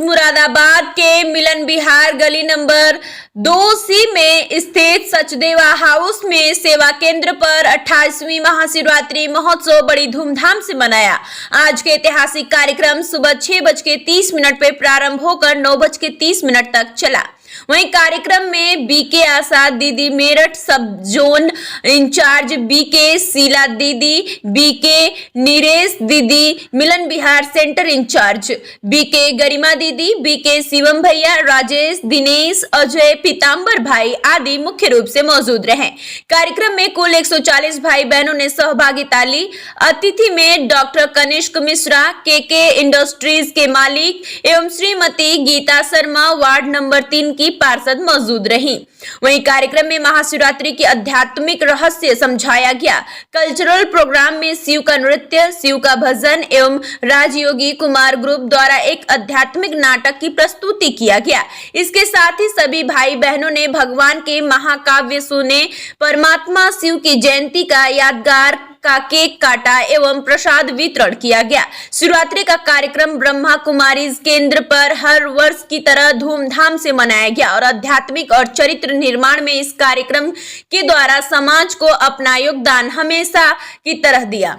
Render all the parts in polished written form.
मुरादाबाद के मिलन विहार गली number 2C में स्थित सचदेवा हाउस में सेवा केंद्र पर 28वीं महाशिवरात्रि महोत्सव बड़ी धूमधाम से मनाया। आज के ऐतिहासिक कार्यक्रम सुबह 6:30 पे प्रारंभ होकर 9:30 तक चला। वहीं कार्यक्रम में बीके आसाद दीदी मेरठ सब जोन इंचार्ज, बीके शीला दीदी, बीके नीरेश दीदी मिलन विहार सेंटर इंचार्ज, बीके गरिमा दीदी, बीके शिवम भैया, राजेश, दिनेश, अजय, पीताम्बर भाई आदि मुख्य रूप से मौजूद रहे। कार्यक्रम में कुल 140 भाई बहनों ने सहभागिता ली। अतिथि में डॉक्टर कनिष्क मिश्रा, के इंडस्ट्रीज के मालिक एवं श्रीमती गीता शर्मा वार्ड नंबर 3 की पार्षद मौजूद रही। वहीं कार्यक्रम में महाशिवरात्रि की आध्यात्मिक रहस्य समझाया गया। कल्चरल प्रोग्राम में शिव का नृत्य, शिव का भजन एवं राजयोगी कुमार ग्रुप द्वारा एक आध्यात्मिक नाटक की प्रस्तुति किया गया। इसके साथ ही सभी भाई बहनों ने भगवान के महाकाव्य सुने। परमात्मा शिव की जयंती का यादगार का केक काटा एवं प्रसाद वितरण किया गया। शिवरात्रि का कार्यक्रम ब्रह्मा कुमारी केंद्र पर हर वर्ष की तरह धूमधाम से मनाया गया और आध्यात्मिक और चरित्र निर्माण में इस कार्यक्रम के द्वारा समाज को अपना योगदान हमेशा की तरह दिया।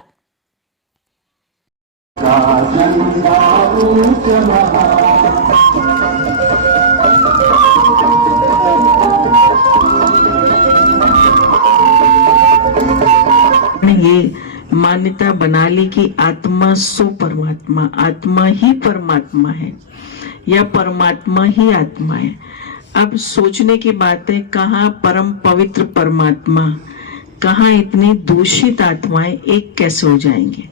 ये मान्यता बना ली कि आत्मा सो परमात्मा, आत्मा ही परमात्मा है या परमात्मा ही आत्मा है। अब सोचने की बात है, कहाँ परम पवित्र परमात्मा, कहाँ इतनी दूषित आत्माएं एक कैसे हो जाएंगे।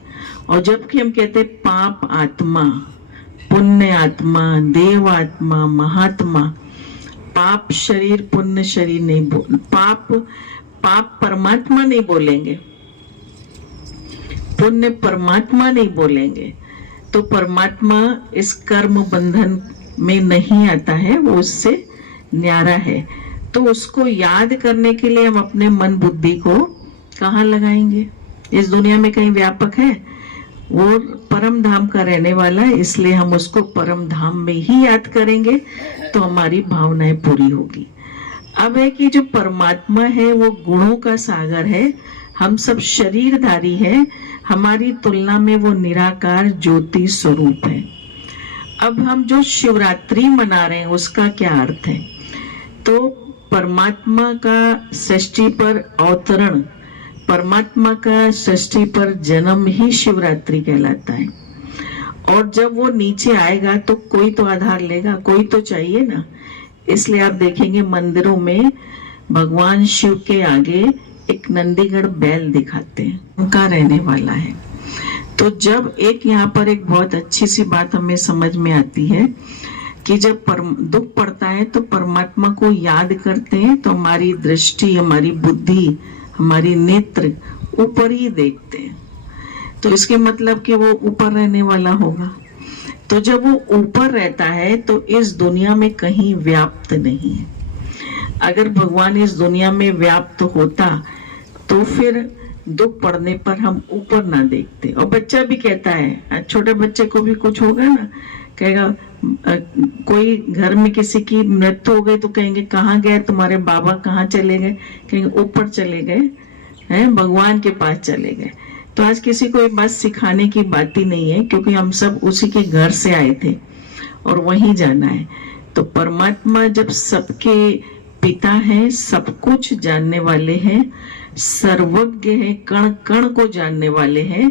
और जबकि हम कहते पाप आत्मा, पुण्य आत्मा, देव आत्मा, महात्मा, पाप शरीर पुण्य शरीर नहीं बोल, पाप परमात्मा नहीं बोलेंगे, पुण्य परमात्मा नहीं बोलेंगे, तो परमात्मा इस कर्म बंधन में नहीं आता है, वो उससे न्यारा है। तो उसको याद करने के लिए हम अपने मन बुद्धि को कहाँ लगाएंगे? इस दुनिया में कहीं व्यापक है? वो परम धाम का रहने वाला है, इसलिए हम उसको परम धाम में ही याद करेंगे तो हमारी भावनाएं पूरी होगी। अब है कि जो परमात्मा है वो गुणों का सागर है, हम सब शरीरधारी हैं, हमारी तुलना में वो निराकार ज्योति स्वरूप है। अब हम जो शिवरात्रि मना रहे हैं उसका क्या अर्थ है? तो परमात्मा का सृष्टि पर अवतरण, परमात्मा का सृष्टि पर जन्म ही शिवरात्रि कहलाता है। और जब वो नीचे आएगा तो कोई तो आधार लेगा, कोई तो चाहिए ना। इसलिए आप देखेंगे मंदिरों में भगवान शिव के आगे एक नंदीगढ़ बैल दिखाते हैं, उनका रहने वाला है। तो जब एक यहाँ पर एक बहुत अच्छी सी बात हमें समझ में आती है कि जब दुख पड़ता है तो परमात्मा को याद करते हैं तो हमारी दृष्टि, हमारी बुद्धि, हमारी नेत्र ऊपर ही देखते हैं। तो इसके मतलब कि वो ऊपर रहने वाला होगा। तो जब वो ऊपर रहता है तो इस दुनिया में कहीं व्याप्त नहीं है। अगर भगवान इस दुनिया में व्याप्त होता तो फिर दुख पड़ने पर हम ऊपर ना देखते। और बच्चा भी कहता है, छोटे बच्चे को भी कुछ होगा ना, कहेगा कोई घर में किसी की मृत्यु हो गई तो कहेंगे कहाँ गए तुम्हारे बाबा, कहाँ चले गए? कहेंगे ऊपर चले गए हैं, भगवान के पास चले गए। तो आज किसी को ये बात सिखाने की बात ही नहीं है, क्योंकि हम सब उसी के घर से आए थे और वहीं जाना है। तो परमात्मा जब सबके पिता है, सब कुछ जानने वाले हैं, सर्वज्ञ है, कण कण को जानने वाले हैं,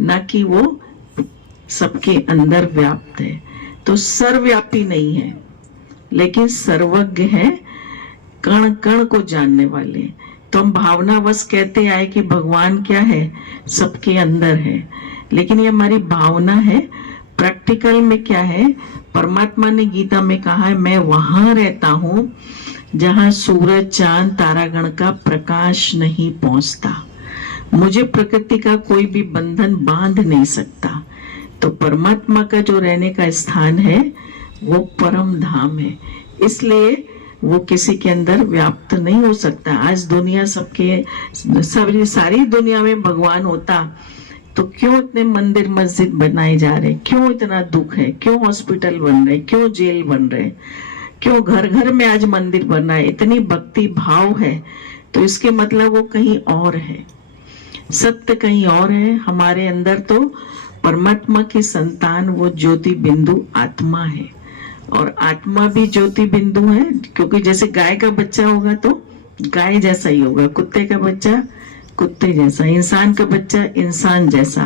ना कि वो सबके अंदर व्याप्त है। तो सर्वव्यापी नहीं है लेकिन सर्वज्ञ है, कण कण को जानने वाले। तो हम भावनावश कहते आए कि भगवान क्या है, सबके अंदर है, लेकिन ये हमारी भावना है। प्रैक्टिकल में क्या है, परमात्मा ने गीता में कहा है, मैं वहां रहता हूं जहां सूरज चांद तारागण का प्रकाश नहीं पहुंचता, मुझे प्रकृति का कोई भी बंधन बांध नहीं सकता। तो परमात्मा का जो रहने का स्थान है वो परम धाम है, इसलिए वो किसी के अंदर व्याप्त नहीं हो सकता। आज दुनिया सारी दुनिया में भगवान होता तो क्यों इतने मंदिर मस्जिद बनाए जा रहे, क्यों इतना दुख है, क्यों हॉस्पिटल बन रहे, क्यों जेल बन रहे, क्यों घर घर में आज मंदिर बन रहा है, इतनी भक्ति भाव है, तो इसके मतलब वो कहीं और है, सत्य कहीं और है। हमारे अंदर तो परमात्मा की संतान वो ज्योति बिंदु आत्मा है, और आत्मा भी ज्योति बिंदु है, क्योंकि जैसे गाय का बच्चा होगा तो गाय जैसा ही होगा, कुत्ते का बच्चा कुत्ते जैसा, इंसान का बच्चा इंसान जैसा।